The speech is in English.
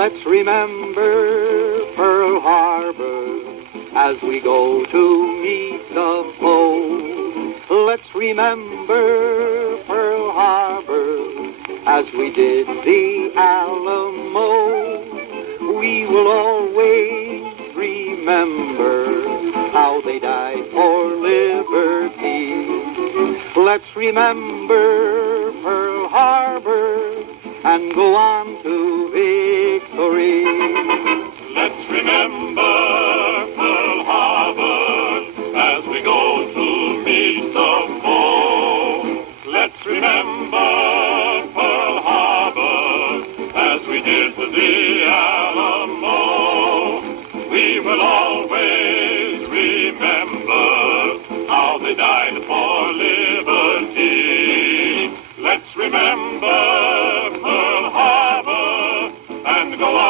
Let's remember Pearl Harbor as we go to meet the foe. Let's remember Pearl Harbor as we did the Alamo. We will always remember how they died for liberty. Let's remember Pearl Harbor and go on to victory. Let's remember Pearl Harbor as we go to meet the foe. Let's remember Pearl Harbor as we did the Alamo. We will always remember how they died for liberty. Let's remember Pearl Harbor and go on